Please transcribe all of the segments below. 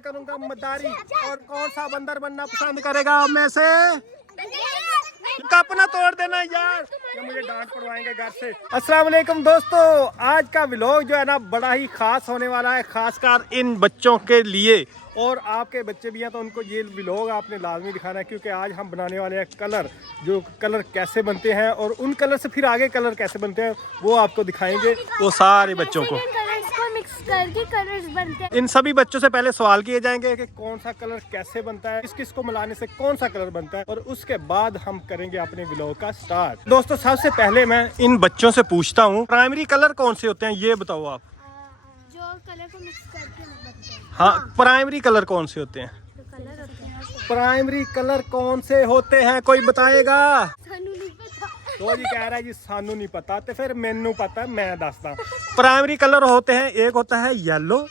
मैं करूंगा मदारी। और कौन सा बंदर बनना पसंद करेगा आप में से? अपना तोड़ देना यार, या मुझे डांट पड़वाएंगे घर से। अस्सलाम वालेकुम दोस्तों, आज का व्लॉग जो है ना बड़ा ही खास होने वाला है, खासकर इन बच्चों के लिए। और आपके बच्चे भी हैं तो उनको ये व्लॉग आपने लाजमी दिखाना है, क्योंकि आज हम बनाने वाले हैं कलर। जो कलर कैसे बनते हैं और उन कलर से फिर आगे कलर कैसे बनते हैं वो आपको दिखाएंगे, वो सारे बच्चों को मिक्स करके कलर्स बनते हैं। इन सभी बच्चों से पहले सवाल किए जाएंगे कि कौन सा कलर कैसे बनता है, किस किस को मिलाने से कौन सा कलर बनता है, और उसके बाद हम करेंगे अपने व्लॉग का स्टार्ट। दोस्तों सबसे पहले मैं इन बच्चों से पूछता हूँ, प्राइमरी कलर कौन से होते हैं ये बताओ आप। जो कलर को मिक्स करके बनते हैं। हाँ, प्राइमरी कलर कौन से होते हैं? जो कलर होते हैं प्राइमरी कलर कौन से होते हैं, कोई बताएगा? सानू नहीं पता। तो जी कह रहा है जी सानू नहीं पता, तो फिर मैनू पता, मैं दसदा। प्राइमरी कलर होते हैं, एक होता है येलो, और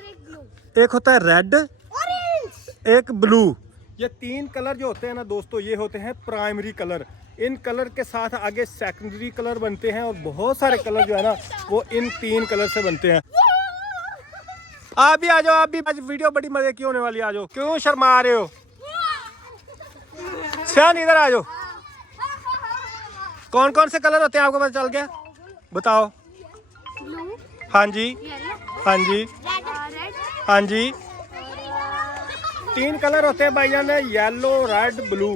एक ब्लू, एक होता है रेड, ऑरेंज, एक ब्लू। ये तीन कलर जो होते हैं ना दोस्तों, ये होते हैं प्राइमरी कलर। इन कलर के साथ आगे सेकेंडरी कलर बनते हैं, और बहुत सारे कलर जो है ना वो इन तीन कलर से बनते हैं। आप भी आ जाओ, आप भी। आज वीडियो बड़ी मजे की होने वाली, आ जाओ। क्यों शर्मा रहे हो? शान इधर आ जाओ। कौन कौन से कलर होते हैं आपको पता चल गया? बताओ। ब्लू, हाँ जी, येलो, हाँ जी, रेड, हाँ जी। तीन कलर होते हैं भाईजान, येलो, रेड, ब्लू।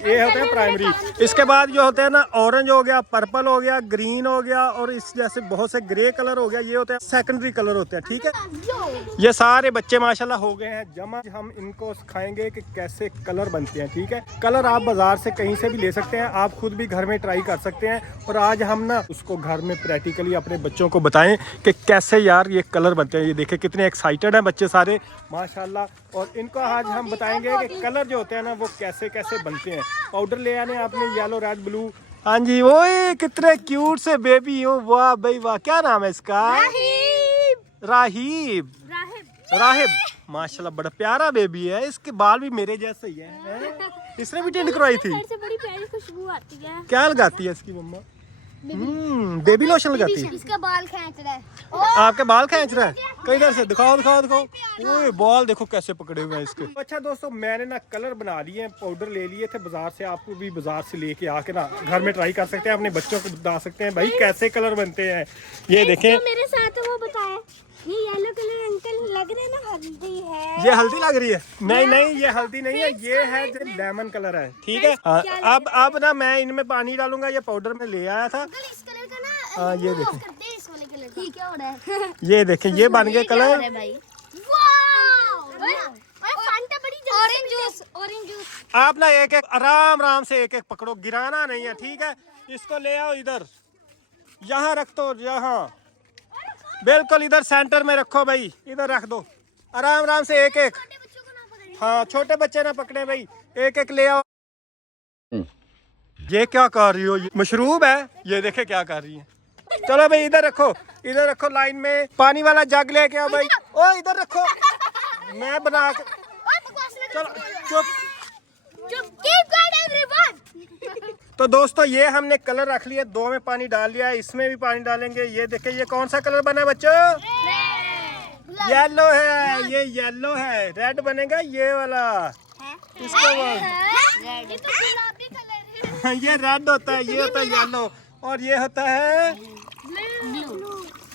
ये होते हैं प्राइमरी। इसके बाद जो होते हैं ना, ऑरेंज हो गया, पर्पल हो गया, ग्रीन हो गया, और इस जैसे बहुत से ग्रे कलर हो गया, ये होते हैं सेकेंडरी कलर होते हैं। ठीक है, ये सारे बच्चे माशाल्लाह हो गए हैं जमा। हम इनको सिखाएंगे कि कैसे कलर बनते हैं। ठीक है, कलर आप बाजार से कहीं से भी ले सकते हैं, आप खुद भी घर में ट्राई कर सकते हैं। और आज हम ना उसको घर में प्रैक्टिकली अपने बच्चों को बताएं कि कैसे यार ये कलर बनते हैं। ये देखें कितने एक्साइटेड हैं बच्चे सारे माशाल्लाह। और इनको आज हम बताएंगे कि कलर जो होते हैं ना वो कैसे कैसे बनते हैं। पाउडर ले आने आपने, येलो, रेड, ब्लू। हाँ जी, वो कितने क्यूट से बेबी हो। वाह भाई वाह, क्या नाम है इसका? राहिब। राहिब माशाल्लाह, बड़ा प्यारा बेबी है। इसके बाल भी मेरे जैसे ही है। इसने भी टेंट करवाई थी। से बड़ी प्यारी खुशबू आती है। क्या लगाती है इसकी मम्मा? बेबी लोशन लगाती है। इसका बाल खींच रहा है। आपके बाल खींच रहा है? कई इधर से दिखाओ दिखाओ दिखाओ। ओए बाल देखो कैसे पकड़े हुए हैं इसके। अच्छा दोस्तों, मैंने ना कलर बना लिए हैं, पाउडर ले लिए थे बाजार से। आपको भी बाजार से लेके आके ना घर में ट्राई कर सकते हैं, अपने बच्चों को बता सकते हैं भाई कैसे कलर बनते हैं। ये देखें, मेरे साथ वो बताया, ये येलो कलर अंकल लग रहा है ना, हल्दी है। ये हल्दी लग रही है? नहीं नहीं, ये हल्दी नहीं है, ये है जो लेमन कलर है। ठीक है, अब ना मैं इनमें पानी डालूंगा। ये पाउडर में ले आया था। इस कलर का ना, हाँ ये देखें, इस वाले कलर का। ठीक है, हो रहा है। ये देखें, ये बन गए कलर। Orange juice. आप ना एक एक आराम आराम से एक एक पकड़ो, गिराना नहीं है। ठीक है, इसको ले आओ इधर, यहाँ रख दो, यहाँ बिल्कुल इधर सेंटर में रखो भाई, इधर रख दो आराम आराम से एक एक। हाँ, छोटे बच्चे ना पकड़े भाई, एक एक ले आओ। ये क्या कर रही हो? ये मशरूब है। ये देखे क्या कर रही है। चलो भाई इधर रखो लाइन में। पानी वाला जग लेके आओ भाई। ओ इधर रखो, मैं बना के। चलो चुप। तो दोस्तों ये हमने कलर रख लिया, दो में पानी डाल लिया है, इसमें भी पानी डालेंगे। ये देखिए, ये कौन सा कलर बना है बच्चों? येलो है, ये येलो है। रेड बनेगा ये वाला, इसको ये रेड होता है, ये होता है येलो, और ये होता है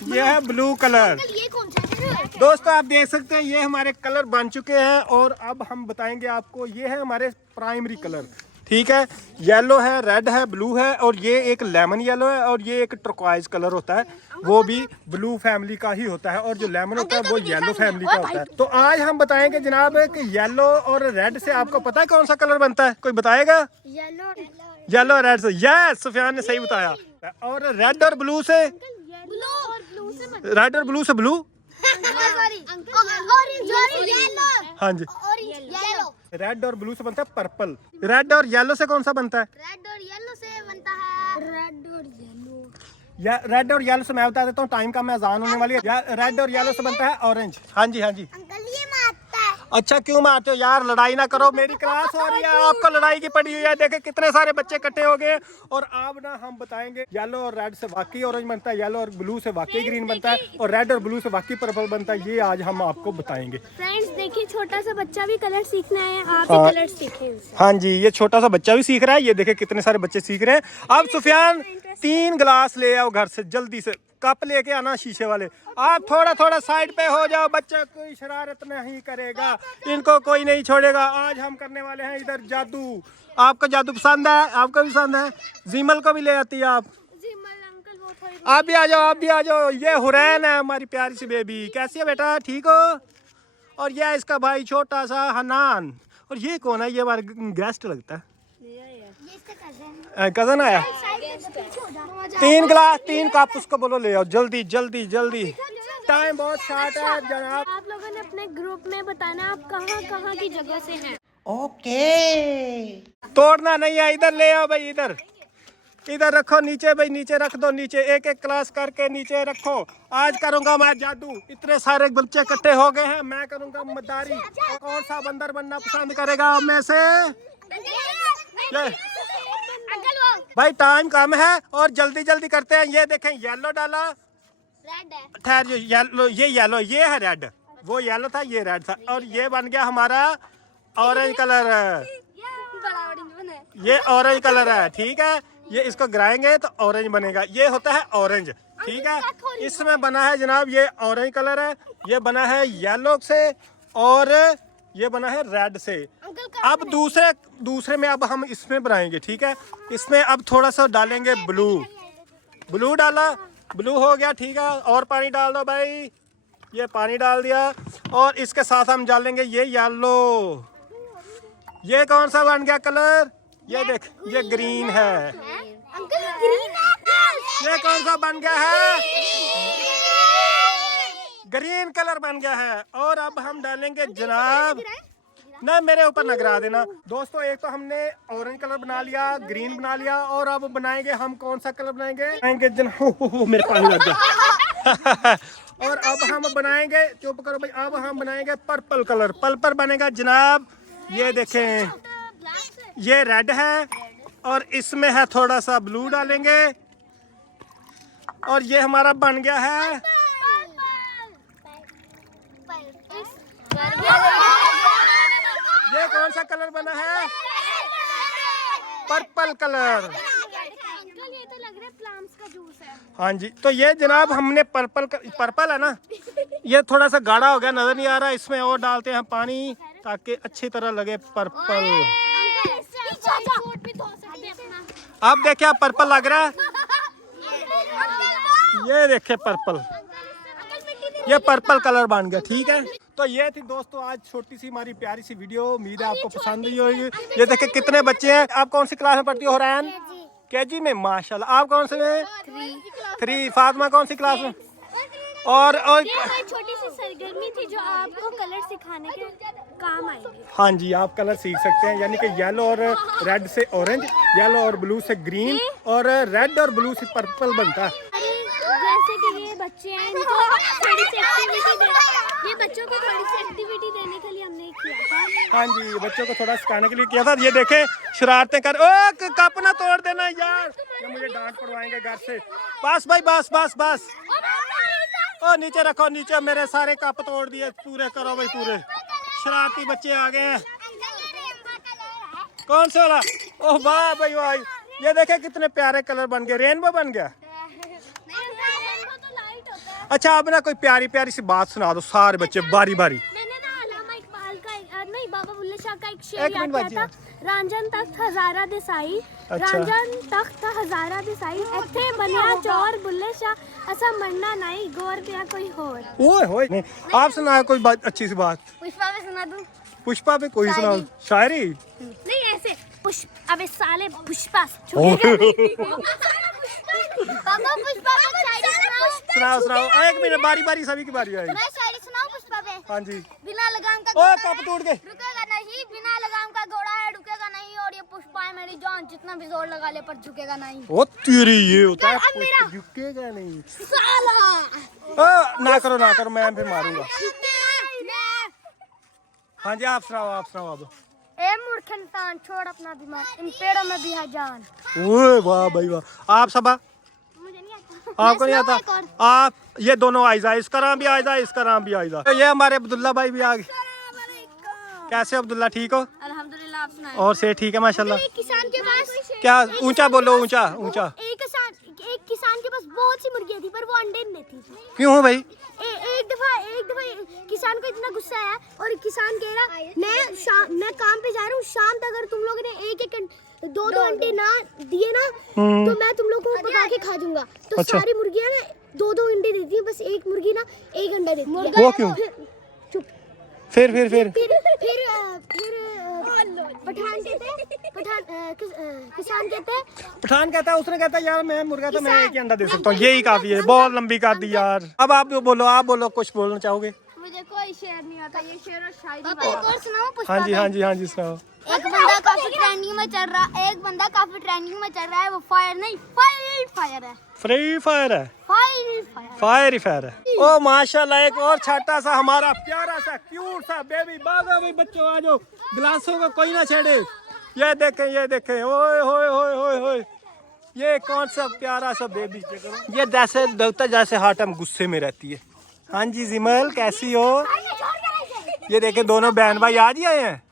ये है ब्लू कलर। ये कौन सा कलर है? दोस्तों आप देख सकते हैं ये हमारे कलर बन चुके हैं, और अब हम बताएंगे आपको। ये है हमारे प्राइमरी कलर। ठीक है, येलो है, रेड है, ब्लू है, और ये एक लेमन येलो है, और ये एक टर्कवाइज कलर होता है, वो भी ब्लू फैमिली का ही होता है, और जो लेमन होता है वो येलो फैमिली का होता है। तो आज हम बताएंगे जनाब कि येलो और रेड से आपको पता है कौन सा कलर बनता है? कोई बताएगा? येलो रेड से। यस, सुफियान ने सही बताया। और रेड और ब्लू से? रेड और ब्लू से ब्लू। हाँ जी, रेड और ब्लू से बनता है पर्पल। रेड और येलो से कौन सा बनता है? रेड और येलो से बनता है रेड और येलो से मैं बता देता हूँ, टाइम का मैं अजान होने वाली है। रेड और येलो से बनता है ऑरेंज। हाँ जी हाँ जी। अंकल ये मारता है। अच्छा क्यों मारते हो यार, लड़ाई ना करो, मेरी क्लास हो रही है, आपको लड़ाई की पड़ी हुई है। देखे कितने सारे बच्चे इकट्ठे हो गए और अब ना हम बताएंगे येलो और रेड से वाकई ऑरेंज बनता है, येलो और ब्लू से वाकई ग्रीन बनता है, और रेड और ब्लू से वाकई पर्पल बनता है। ये आज हम आपको बताएंगे। फ्रेंड्स देखिए, छोटा सा बच्चा भी कलर सीखना है, आप हाँ। भी कलर सीखें इनसे। हाँ जी, ये छोटा सा बच्चा भी सीख रहा है। ये देखे कितने सारे बच्चे सीख रहे हैं। अब सुफियान 3 गिलास ले आओ घर से, जल्दी से कप लेके आना शीशे वाले। आप थोड़ा थोड़ा साइड पे हो जाओ, बच्चा कोई शरारत नहीं करेगा, इनको कोई नहीं छोड़ेगा। आज हम करने वाले हैं इधर जादू। आपको जादू पसंद है? आपको भी पसंद है? जीमल को भी ले आती है आप? अंकल वो थोड़ी आप भी आ जाओ, आप भी आ जाओ। ये हुरैन है हमारी प्यारी सी बेबी। कैसी है बेटा, ठीक हो? और ये इसका भाई छोटा सा हनान। और ये कौन है? ये हमारा गेस्ट लगता है, कजन आया। 3 गिलास 3 कप उसको बोलो ले आओ, जल्दी जल्दी जल्दी, टाइम बहुत शार्ट है जनाब। आप लोगों ने अपने ग्रुप में बताना आप कहाँ कहाँ की जगह से हैं। ओके। तोड़ना नहीं है, इधर ले आओ भाई, इधर इधर रखो, नीचे भाई, नीचे रख दो, नीचे एक एक क्लास करके नीचे रखो। आज करूंगा मैं जादू। इतने सारे बच्चे इकट्ठे हो गए हैं, मैं करूंगा मदारी। कौन सा बंदर बनना पसंद करेगा आप में से? ये भाई टाइम कम है और जल्दी जल्दी करते हैं। ये देखें, येलो डाला, ठहर, ये येलो, ये है रेड। वो येलो था, ये रेड था, और ये बन गया हमारा ऑरेंज कलर। ये ऑरेंज कलर है, ठीक है। ये इसको गिराएंगे तो ऑरेंज बनेगा, ये होता है ऑरेंज, ठीक है। इसमें बना है जनाब, ये ऑरेंज कलर है, ये बना है येलो से, और ये बना है रेड से। अब दूसरे में अब हम इसमें बनाएंगे, ठीक है। इसमें अब थोड़ा सा डालेंगे ब्लू। ब्लू डाला, ब्लू हो गया, ठीक है। और पानी डाल दो भाई, ये पानी डाल दिया, और इसके साथ हम डालेंगे ये येलो। ये कौन सा बन गया कलर? ये देख, ये ग्रीन है। ये कौन सा बन गया है? ग्रीन कलर बन गया है। और अब हम डालेंगे जनाब, ना मेरे ऊपर न गिरा देना दोस्तों। एक तो हमने ऑरेंज कलर बना लिया, ग्रीन बना लिया, और अब बनाएंगे हम कौन सा कलर बनाएंगे? मेरे पानी लग गया। और अब हम बनाएंगे, चुप करो भाई, अब हम बनाएंगे पर्पल कलर। पर्पल बनेगा जनाब, ये देखें, ये रेड है, और इसमें है थोड़ा सा ब्लू डालेंगे, और ये हमारा बन गया है ये कौन सा कलर बना है? Purple colour. अंकल ये तो लग रहा है प्लम्स का जूस है। हाँ जी, तो ये जनाब हमने पर्पल है ना, ये थोड़ा सा गाढ़ा हो गया, नजर नहीं आ रहा। इसमें और डालते हैं पानी ताकि अच्छी तरह लगे पर्पल। अब देखिए, आप पर्पल लग रहा है, ये देखिए पर्पल, ये पर्पल कलर बन गया, ठीक है। तो ये थी दोस्तों आज छोटी सी हमारी प्यारी सी वीडियो। उम्मीद है आपको पसंद ही होगी। ये देखिए कितने बच्चे हैं। आप कौन सी क्लास में पढ़ती हो रैन? केजी में, माशाल्लाह। आप कौन से में? 3। फातिमा कौन सी क्लास में? और ये हमारी छोटी सी सरगर्मी थी जो आपको कलर सिखाने के काम आएगी। हाँ जी, आप कलर सीख सकते हैं, यानी कि येलो और रेड से ऑरेंज, येलो और ब्लू से ग्रीन, और रेड और ब्लू से पर्पल बनता है। जैसे कि ये बच्चे हैं, इनको थोड़ी सी एक्टिविटी ये बच्चों को थोड़ी सी एक्टिविटी देने के लिए हमने किया था। हाँ जी, बच्चों को थोड़ा सिखाने के लिए किया था। ये देखे शरारतें कर, ओ कप ना तोड़ देना यार, ये मुझे डांट पड़वाएंगे घर से। बस भाई, बस बस बस, ओ नीचे रखो, नीचे। मेरे सारे कप तोड़ दिए, पूरे करो भाई, पूरे। शरारती बच्चे आ गए हैं। कौन सा वाला? ओह वाह भाई वाह, ये देखे कितने प्यारे कलर बन गए, रेनबो बन गया। अच्छा, अब ना कोई प्यारी प्यारी सी बात सुना दो सारे बच्चे बारी बारी। मैंने ना अल्लामा इकबाल का नहीं, बाबा बुल्ले शाह का एक एक शेर याद मिनट किया था। रांझन तख्त हजारा देसाई, अच्छा। रांझन तख्त हजारा देसाई, इत्थे बनिया चोर बुल्ले शाह, असा मरना नहीं, गौर पिया कोई होर। ओए होए, नहीं, आप सुना कोई बात, अच्छी सी बात। पुष्पा पे सुना दूं? पुष्पा पे कोई सुना शायरी? नहीं ऐसे पुष्प, अबे साले पुष्पा पापा पुष्पा पे शायरी सुनाओ सुनाओ, एक मिनट, बारी बारी, सभी की बारी आएगी। मैं शायरी सुनाऊं पुष्पा पे? हाँ जी। बिना लगाम का ओ कप टूट गए। रुकेगा नहीं, बिना लगाम का घोड़ा है, रुकेगा नहीं, और ये पुष्पा है मेरी जान, जितना भी जोर लगा ले पर झुकेगा नहीं। ओ तेरी, ये होता है अब मेरा। झुकेगा नहीं। साला ओ ना करो ना करो, मैं फिर मारूंगा। हाँ जी आप सुनाओ अब। ए मूर्ख इंसान, छोड़ अपना दिमाग, इन पेड़ों में भी है जान। ओए वाह भाई वाह। आप सबा? मुझे नहीं आता। आपको नहीं आता? आप ये दोनों आयजा, इसका नाम भी आयजा, इसका नाम भी आयजा। तो ये हमारे अब्दुल्ला भाई भी आ गए। कैसे हो अब्दुल्ला, ठीक हो? अल्हम्दुलिल्लाह, आप सुनाएं। और से ठीक है माशाल्लाह। एक किसान के पास क्या ऊंचा बोलो, ऊंचा। एक किसान के पास बहुत सी मुर्गियां थी, पर वो अंडे नहीं देती थी। क्यों भाई? एक दफा किसान को इतना गुस्सा आया और किसान कह रहा, मैं काम पे जा रहा हूँ, शाम तक अगर तुम लोगों ने दो अंडे ना दिए ना तो मैं तुम लोगों को पका के खा दूंगा। तो अच्छा। सारी मुर्गियां ना दो अंडे देती है, बस एक मुर्गी ना एक अंडा देती है। वो क्यों? चुप। फिर किसान कहते हैं, पठान कहता है, उसने कहता है यार मैं मुर्गा तो मैं एक ही अंडा दे सकता हूँ, यही काफी है। बहुत लंबी कर दी यार। अब आप बोलो कुछ बोलना चाहोगे? मुझे कोई शेर नहीं आता, ये शेर और शायरी। एक और सुनाओ पुष्पा। हाँ जी सुनाओ। एक बंदा काफी ट्रेंडिंग में चल रहा है, वो फायर नहीं फायर है। फ्री फायर है, फायर ही फायर है। ओ माशाल्लाह, एक और छोटा सा हमारा प्यारा सा क्यूट सा बेबी। भागो भाई बच्चों, आ जाओ, गिलासों को कोई ना छेड़े। ये देखें, ओए होए, ये कौन सा प्यारा सा बेबी। ये जैसे लगता जैसे हर टाइम गुस्से में रहती है। हाँ जी जिमल, कैसी हो? ये देखें दोनों बहन भाई आज ही आए हैं।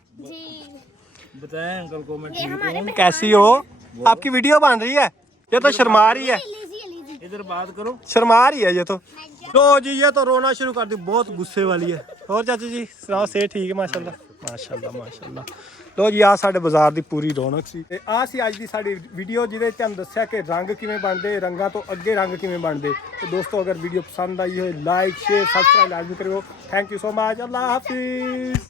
बताएं अंकल को मैं कैसी हो? आपकी वीडियो बन रही है। ये तो शर्मा रही है, इधर बात करो। शर्मा रही है ये तो। लो जी, ये तो रोना शुरू कर दी, बहुत गुस्से वाली है। और चाची जी सुनाओ, से ठीक है माशाल्लाह। लो जी, आ साडे बाजार ਦੀ ਪੂਰੀ ਰੌਣਕ ਸੀ ਤੇ ਆ ਸੀ ਅੱਜ ਦੀ ਸਾਡੀ ਵੀਡੀਓ, ਜਿਹਦੇ ਵਿੱਚ ਤੁਹਾਨੂੰ ਦੱਸਿਆ ਕਿ ਰੰਗ ਕਿਵੇਂ ਬਣਦੇ, ਰੰਗਾਂ ਤੋਂ ਅੱਗੇ ਰੰਗ ਕਿਵੇਂ ਬਣਦੇ। ਤੇ ਦੋਸਤੋ, ਅਗਰ ਵੀਡੀਓ ਪਸੰਦ ਆਈ ਹੋਏ ਲਾਈਕ ਸ਼ੇਅਰ ਸਬਸਕ੍ਰਾਈਬ ਲਾਜ਼ਮੀ ਕਰਿਓ। Thank you so much. Allah Hafiz.